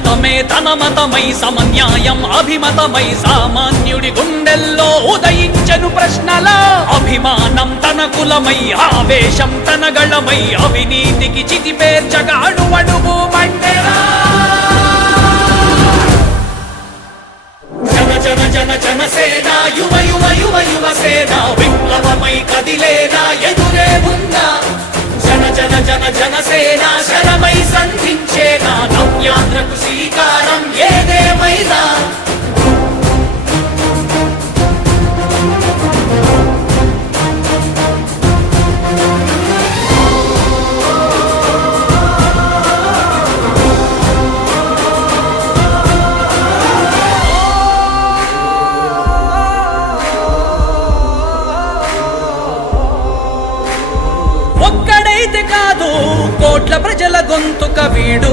హితమే తన మతమై సమన్యాయం అభిమతమై సామాన్యుడి గుండెల్లో ఉదయించెను ప్రశ్నల అభిమానం తన కులమై ఆవేశం తన గళమై అవినీతికి చితిపేర్చగా అణువణువు మండెరా జన జన జనసేన యువ యువ యువ యువసేన విప్లవమై కదిలేనా ఎదురే ఉందా జన జన జన జనసేన శరమై సంధించేనా నవ్యాత్రకు శ్రీకారం ఏదేమైనా ఒక్కడైతే కాదు కోట్ల ప్రజల గొంతుక వీడు